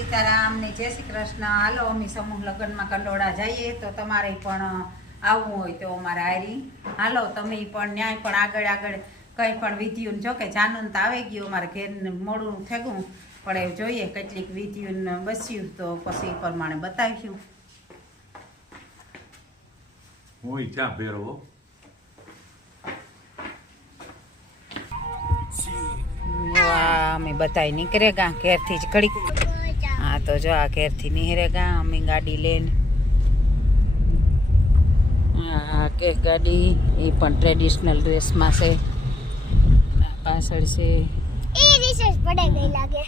સીતારામ ને જય શ્રી કૃષ્ણ। હાલો અમે સમૂહ લગ્નમાં કંડોળા જઈએ તો તમારે પણ આવવું હોય તો અમારે હારી હાલો। તમે પણ ન્યાય પણ આગળ આગળ કંઈ પણ વિધિયું જો કે જાનન તો આવી ગયું અમારે ઘેર મોડું થયું પણ એ જોઈએ કેટલીક વિધિયું બસ્યું તો પછી પ્રમાણે બતાવીશું। હોય ચા ભેરો અમે બતાવી નીકળેગા ઘેરથી જ ઘડીક। હા તો જો આ ઘેરથી નીકળેગા અમે ગાડી લઈને। હા કે ગાડી એ પણ ટ્રેડિશનલ ડ્રેસમાં છે પાછળ છે એ રિસર્ચ પડે ગઈ લાગે।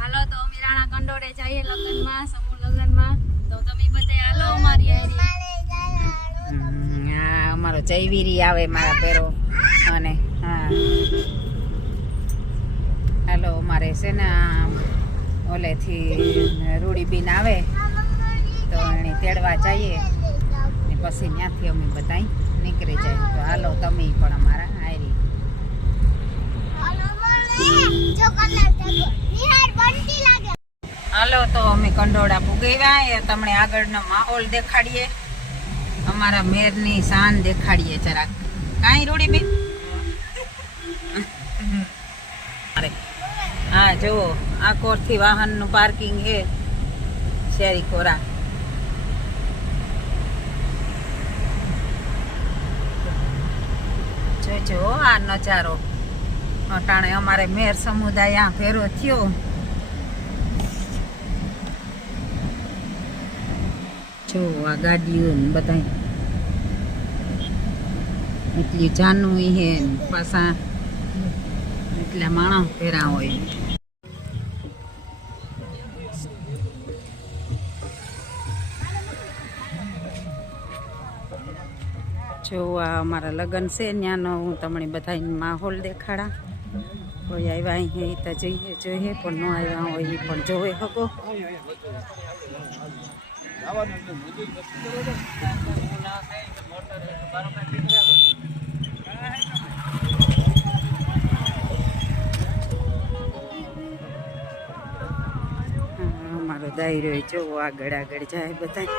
હાલો તો અમે રાણા કંડોળે જઈએ લગ્નમાં સમૂહ લગ્નમાં તો તમે બધા હાલો અમારી હારી। હા અમારો જયવીરી આવે મારા પેરો અને હા હાલો અમારે છે ને ઓલેથી રૂડીબીન આવે તો એને તેડવા જઈએ ને પછી ત્યાંથી અમે બધા નીકળી જાય તો હાલો તમે પણ અમારા હારી। હાલો તો અમે કંડોળા પુગાવ્યા એ તમને આગળનો માહોલ દેખાડીએ અમારા મેરની શાન દેખાડીએ જરાક કાંઈ રૂડીબીન। હા જુઓ આ કોરથી વાહનનું પાર્કિંગ છે શેરી કોરા। જોજો આ નજારો અટાણે અમારે મેર સમુદાય આ ભેરો થયો। જો આ ગાડીઓ બધા એટલી જાનું હે પાછા એટલા માણસ ભેરા હોય। જો આ અમારા લગ્ન છે ત્યાંનો હું તમને બધા માહોલ દેખાડા। કોઈ આવ્યા અહીં તો જોઈએ પણ ન આવ્યા હોય એ પણ જોવે શકો। અમારો દાયરો જોવો આગળ આગળ જાય બધા।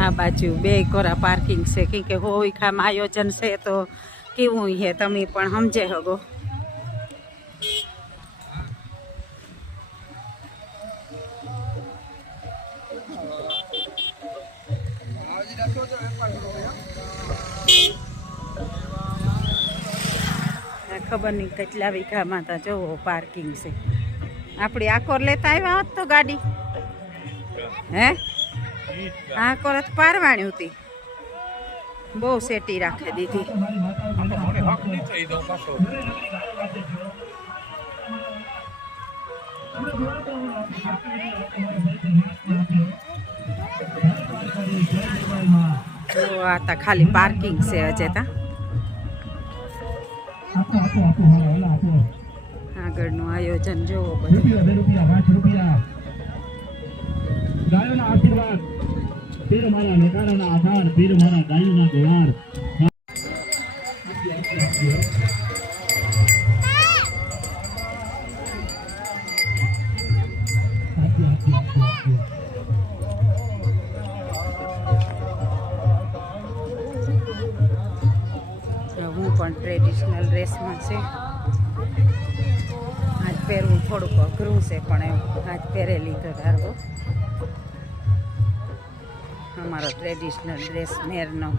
આ બાજુ બે કોરા પાર્કિંગ છે કે હોય ખામ આયોજન છે તો કેવું છે તમે પણ સમજે હગો। ખબર નહીં કેટલા વીઘામાં તો જોવો પાર્કિંગ છે। આપણી આકોર લેતા આવ્યા હોત તો ગાડી હે આકોર જ પારવાણી હતી બહુ સેટી રાખી દીધી। જો આ તો ખાલી પાર્કિંગ છે અજેતા આગળનું આયોજન જોવો બધું। ગાયોના આશીર્વાદ પીર મારા નગારાના આધાર પીર મારા ગાયોના ગોવાર। હું પણ ટ્રેડિશનલ ડ્રેસમાં છે આજ પહેરવું થોડુંક અઘરું છે પણ આજ પહેરેલી તો ધારવો અમારો ટ્રેડિશનલ ડ્રેસ મેરનો।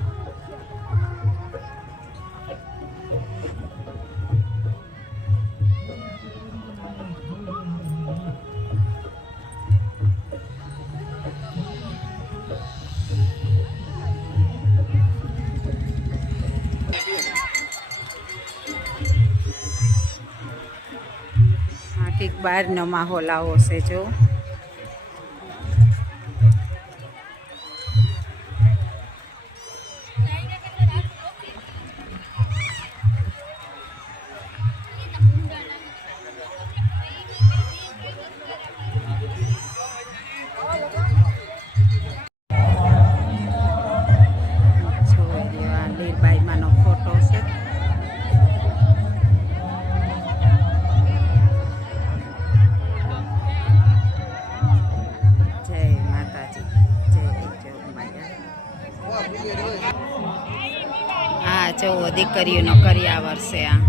કંઈક બહારનો માહોલ આવો છે જો। હા જુઓ દીકરીઓનો કરિયાવર છે આ.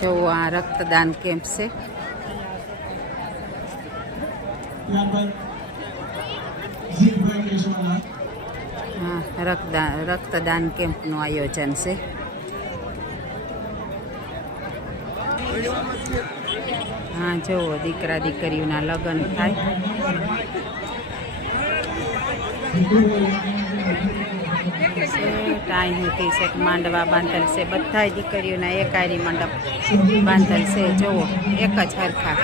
જુઓ આ રક્તદાન કેમ્પ છે. હા રક્તદાન કેમ્પનું આયોજન છે. હા જુઓ દીકરા દીકરીઓના લગ્ન થાય. ટાઈમ હતી છે માંડવા બાંધેલ છે. બધાય દીકરીઓના એકારી મંડપ બાંધેલ છે. જુઓ એક જ હરખા.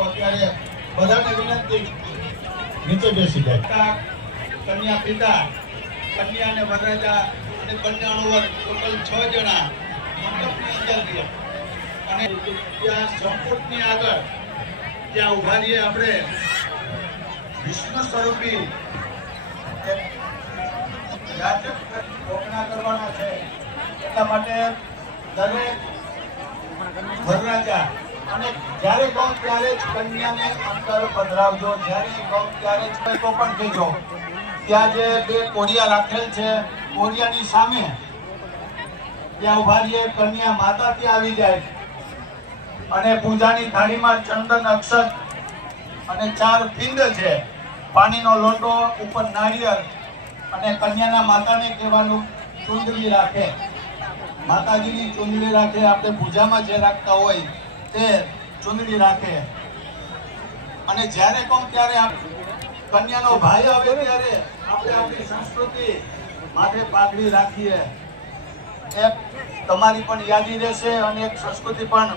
અત્યારે બધાને વિનંતી નીચે બેસી જાય. કન્યા પિતા, કન્યા અને વરરાજા અને કન્યાનો વર ટોટલ 6 જણા મંડપની અંદર છે. અને ત્યાં સંપૂર્ણની આગળ ત્યાં ઉભા રહીએ આપણે વિષ્ણુ સ્વરૂપી યાચક ઘોષણા કરવાના છે. એટલા માટે દરેક વરરાજા અને જ્યારે કહું ત્યારે જ કન્યાને અંદર પધરાવજો. જ્યારે કહું ત્યારે જ તો પણ કહેજો. ત્યાં જે 2 કોડિયા રાખેલ છે, કોડિયાની સામે ત્યાં ઉભા રહીએ. કન્યા માતા ત્યાં આવી જાય અને પૂજાની થાળીમાં ચંદન અક્ષત અને 4 પિંડ છે, પાણીનો લોટો, ઉપર નારિયેળ અને કન્યાના માતાને કહેવાનું ચુંદડી રાખે. માતાજીની ચુંદડી રાખે. આપણે પૂજામાં જે રાખતા હોય તે ચુંદડી રાખે. અને જ્યારે કહું ત્યારે કન્યાનો ભાઈ આવે ત્યારે આપણે આપણી સંસ્કૃતિ માથે પાઘડી રાખીએ. એક તમારી પણ યાદી રહેશે અને એક સંસ્કૃતિ પણ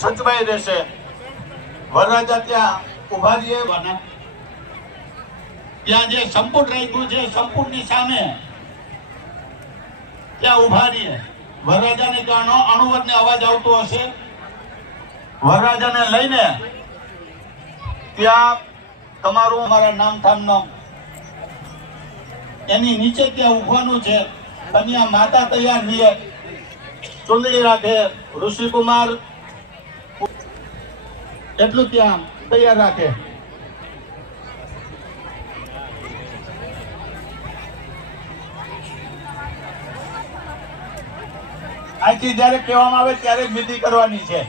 સચવાઈ રહેશે. વરરાજા ત્યાં ઉભા રહીએ. ત્યાં જે સંપુટ રાખ્યું છે, સંપુટની સામે ત્યાં ઉભા રહીએ. વરરાજાને કારણો અણુવદને અવાજ આવતો હશે. વરરાજાને લઈને ત્યાં તમારું અમારા નામ ઠામનો એની નીચે ત્યાં ઉભવાનું છે. કન્યા માતા તૈયાર રહીએ, ચુંદડી રાખે. ઋષિકુમાર એટલું ત્યાં તૈયાર રાખે. અહીંથી જયારે કહેવામાં આવે ત્યારે જ વિધિ કરવાની છે.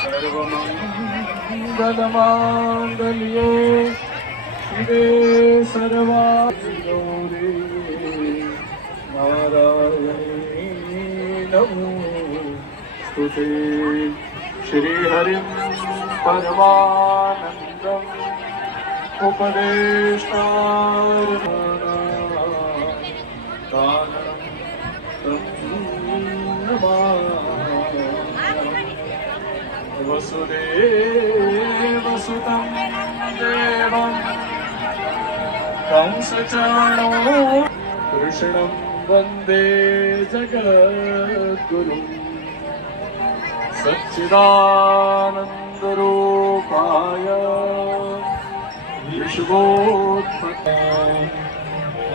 સર્વમંગલમાંગલ્યે શિવે સર્વાર્થે નારાયણી નમોસ્તુતે. શ્રી હરિમ પરમાનંદમ વસુદેવસુતં દેવં કંસચાણો કૃષ્ણં વંદે જગદ્ગુરું સચ્ચિદાનંદરૂપાય વિશ્વોત્પત્તये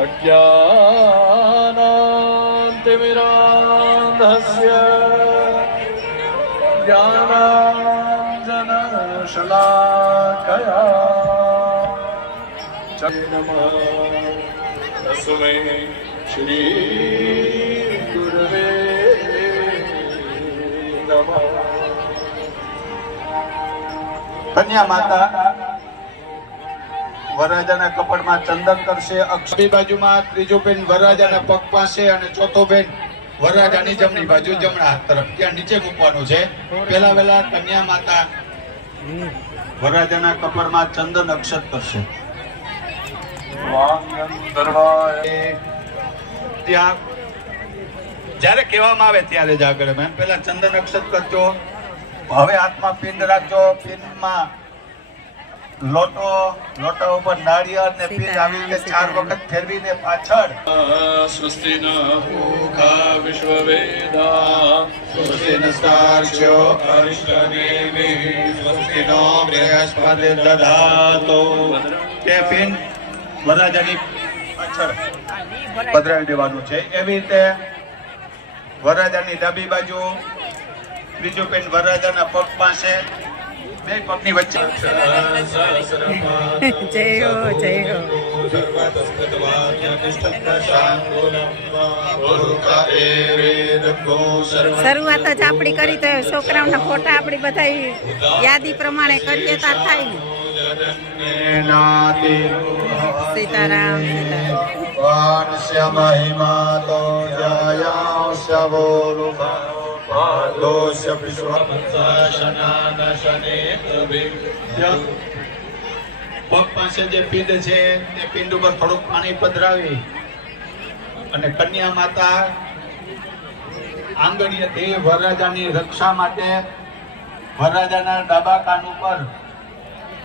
અજ્ઞાનાન્તિમિરાન્ધસ્ય જ્ઞાન ज्ञानाञ्जनशलाकया नमः तस्मै श्रीगुरवे नमः। કન્યા માતા વરરાજાના કપડમાં ચંદન કરશે. અક્ષરી બાજુમાં ત્રીજો બેન વરરાજાના પગ પાસે અને ચોથો બેન વરરાજાની જમણી બાજુ જમણા હાથ તરફ ત્યાં નીચે મૂકવાનું છે. પહેલા વહેલા કન્યા માતા વરરાજાના કપડમાં ચંદન અક્ષત કરશે. ત્યાં જ્યારે કહેવામાં આવે ત્યારે જ આગળ મેમ પહેલા ચંદન અક્ષત કરજો. હવે હાથમાં પિંડ રાખજો. પિંડમાં લોટા ઉપર નાળિયેર ને પિંડ આવી રીતે 4 વખત ફેરવીને પાછળ સ્વસ્તિ ન ભૂખા વિશ્વવેદા સ્વસ્તિ નસ્તાર્ક્ષ્યો અરિષ્ટનેમિ સ્વસ્તિ નો બૃહસ્પતિ દધાતો. તે પિંડ વરરાજાની પાછળ પધરાવી દેવાનું છે. એવી રીતે વરરાજાની ડાબી બાજુ ત્રીજો પેન વરરાજાના પગ પાસે બે પગની વચ્ચે જય હો જય હો. શરૂઆત જ આપણી કરી તો છોકરાઓના ફોટા આપણી બધા યાદી પ્રમાણે કરીએ તાર થાય ને. સીતારામ સીતારામ. મહિમા તો જયા બોલુમા દોષ પગ પાસે જે પિંડ છે તે પિંડ ઉપર થોડુંક પાણી પધરાવી અને કન્યા માતા આંગળીએથી વરરાજાની રક્ષા માટે વરરાજાના ડાબા કાન ઉપર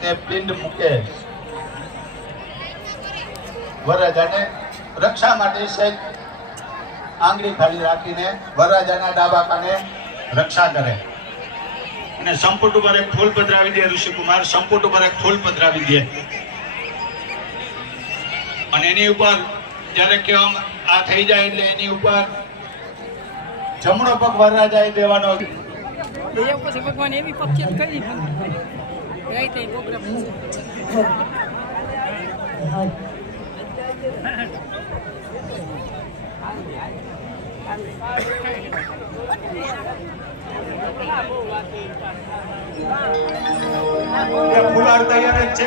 તે પિંડ મૂકે. વરરાજાને રક્ષા માટે સહેજ આંગળી ખાલી રાખીને વરરાજાના ડાબા કાને રક્ષા કરે અને સંપુટ ઉપર એક ફૂલ પધરાવી દે. ઋષિકુમાર સંપુટ ઉપર એક ફૂલ પધરાવી દે અને એની ઉપર જ્યારે કહેવામાં આ થઈ જાય એટલે એની ઉપર જમણો પગ વરરાજાએ દેવાનો. પછી ભગવાન એવી પક્ષી કરી રાઈતે પ્રોગ્રામ ફૂલાર તૈયાર જ છે.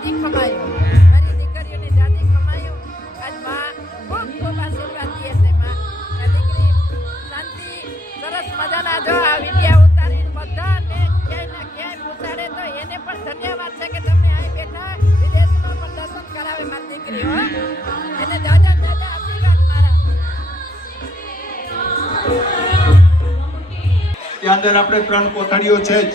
જાજી ખમાયું મારી દીકરીઓને જાજી ખમાયું આજ માં ખૂબ ખૂબ આશીર્વાદ દે છે માં આ દીકરી શાંતિ સરસ મજાના જો આ વિડિયા ઉતારીને બધાને ક્યાંય ને ક્યાંય પહોંચાડે તો એને પણ ધન્યવાદ છે કે તમે અહીં બેઠા વિદેશમાં પણ દર્શન કરાવે મારી દીકરી હો એને જાજા જાજા આશીર્વાદ મારા ત્યાં અંદર આપણે 3 કોઠારીઓ છે જ.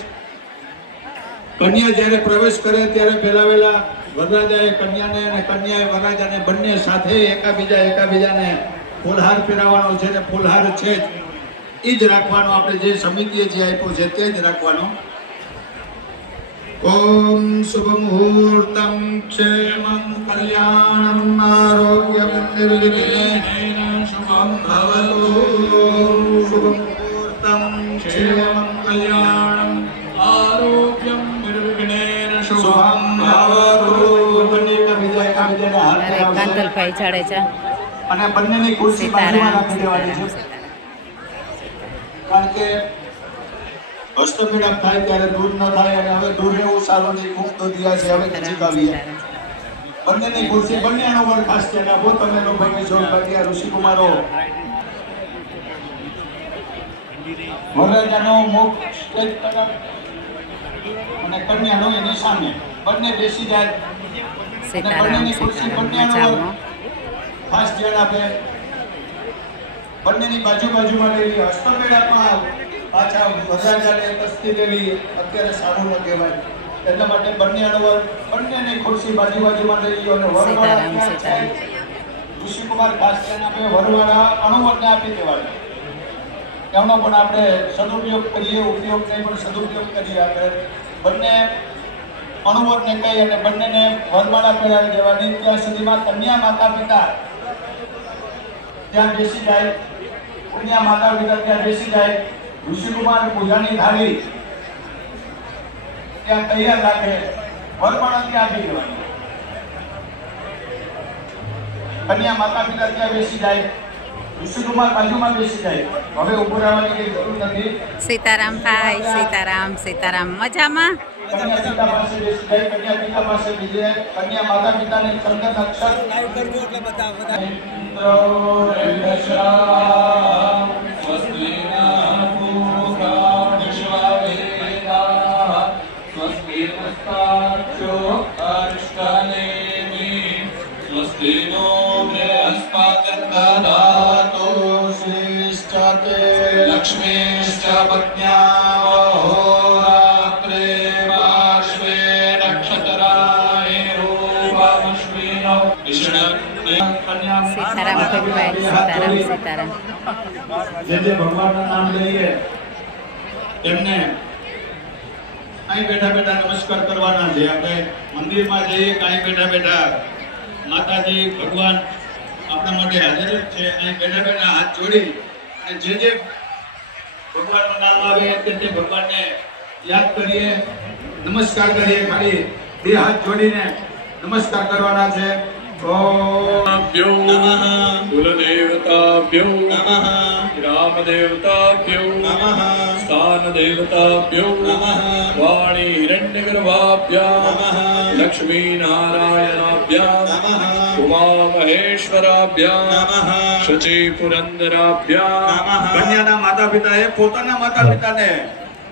કન્યા જ્યારે પ્રવેશ કરે ત્યારે પહેલા વહેલા વરરાજાએ કન્યાને અને કન્યાએ વરરાજાને બંને સાથે એકાબીજાને ફૂલહાર પહેરાવવાનો છે ને ફૂલહાર છે જ એ જ રાખવાનો. આપણે જે સમિતિએ જે આપ્યો છે તે જ રાખવાનો. ઓમ શુભ મુહૂર્તમ ક્ષેમં કલ્યાણમ આરોગ્યમ નિર્વિઘ્નેન શુભમ ભવતુ. શુભ મુહૂર્તમ ક્ષેમં કલ્યાણમ આરોગ્યમ નિર્વિઘ્નેન શુભમ ભવતુ. એકાબીજાને હાથ ધરાવશે. કાંતલભાઈ જાડેજા અને બંનેની ખુરશી બાજુમાં રાખી દેવાની છે. કારણ કે હસ્તમેળાપ થાય ત્યારે દૂર ન થાય અને હવે દૂર રહેવું સારું નહીં. ખૂબ તો દિયા છે હવે નજીક આવીએ. બંનેની ખુરશી બંનેનો વર ખાસ ધ્યાન આપો. તમે નો ભાઈ છો બાકી આ ઋષિકુમારો વરરાજાનો મુખ સ્ટેજ તરફ અને કન્યાનો એની સામે બંને બેસી જાય. અને બંનેની ખુરશી બંનેનો વર ખાસ ધ્યાન આપે. બંનેની બાજુમાં રહેલી હસ્તમેળાપમાં પાછા વરરાજાને કસ્તી દેવી અત્યારે સારું ન કહેવાય. એટલા માટે બંનેની ખુરશી બાજુમાં રહી અને વરવાળા ઋષિકુમાર ખાસ ધ્યાન આપે. વરવાળા અણુવરને આપી દેવાના. એનો પણ આપણે સદુપયોગ કરીએ, ઉપયોગ નહીં પણ સદુપયોગ કરીએ. આપણે બંને અણુવરને કહી અને બંનેને વરમાળા પહેરાવી દેવાની. ત્યાં સુધીમાં કન્યા માતા પિતા ત્યાં બેસી જાય. કન્યા માતા પિતા ત્યાં બેસી જાય. ઋષિકુમાર પૂજાની થાળી ત્યાં તૈયાર રાખે. વરમાળા ત્યાં આપી દેવાની. કન્યા માતા પિતા ત્યાં બેસી જાય. ઋષિકુમાર બાજુમાં બેસી જાય. હવે ઉભું રહેવાની કઈ જરૂર નથી. સીતારામ ભાઈ સીતારામ મજામાં. કન્યા પિતા પાસે બેસી જાય. કન્યા પિતા પાસે બેસી જાય. કન્યા માતા પિતાને ચંદન અક્ષર લક્ષ્મીશ્ચ પત્ન્યાહોરાત્રે પાર્શ્વે નક્ષત્રાય રૂપમશ્વિનો સીતારામ ભાઈ સીતારામ. જે ભગવાનનું નામ લઈએ એમને અહીં બેઠા નમસ્કાર કરવાના છે. આપણે મંદિરમાં જઈએ કાંઈ બેઠા માતાજી ભગવાન આપણા માટે હાજર જ છે. અહીં બેઠા હાથ જોડી અને જે ભગવાનનું નામ આવે તે ભગવાનને યાદ કરીએ, નમસ્કાર કરીએ. ખાલી બે હાથ જોડીને નમસ્કાર કરવાના છે. ભ્યો નમઃ કુલદેવતાભ્યો નમઃ ગ્રામદેવતાભ્યો નમઃ સ્થાનદેવતાભ્યો નમઃ વાણી હિરણ્યગર્ભાભ્યાં નમઃ લક્ષ્મીનારાયણાભ્યાં નમઃ ઉમા મહેશ્વરાભ્યાં નમઃ શચી પુરંદરાભ્યાં નમઃ. કન્યાના માતા પિતાએ પોતાના માતા પિતાને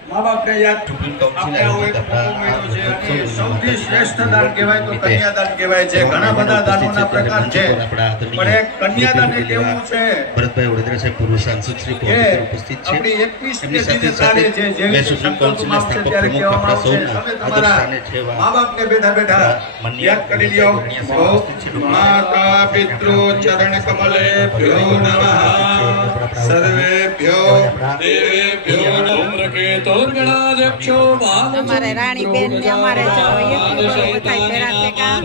મા બાપને યાદ આપણે આવું એક મોકો મળ્યો છે અને સૌથી શ્રેષ્ઠ દાન કહેવાય તો કન્યાદાન કહેવાય છે. ઘણા બધા દાનોના પ્રકાર છે પણ એક કન્યાદાન એક એવું છે ભરતભાઈ વડોદરા સાહેબ પૂર્વ સાંસદ શ્રી કે ઉપસ્થિત છે. આપણી 21 એમની સાથે ચાલે છે. જેવી મેસુજન કાઉન્સિલના સ્થાપક પ્રમુખ આપણા સૌના આદર સ્થાને છે મા બાપને બેઠા યાદ કરી લ્યો. માતા પિતૃ ચરણ કમલે ભ્યો નમઃ સર્વેભ્યો દેવેભ્યો નમઃ. અમારે રાણીબેન ને અમારે જો યુટ્યુબર બધાય પહેરા છે કા.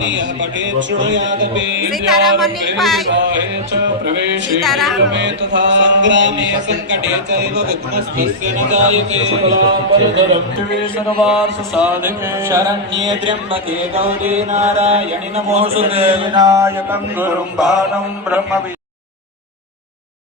સીતારામ અનિલભાઈ સીતારામ. સંગ્રામે સંકટે ચૈવ વિઘ્નસ્તસ્ય ન જાયતે. શરણ્યે ત્ર્યંબકે ગૌરી નારાયણિ નમોસ્તુતે. વિનાયકં ગુરું ભાનું બ્રહ્મ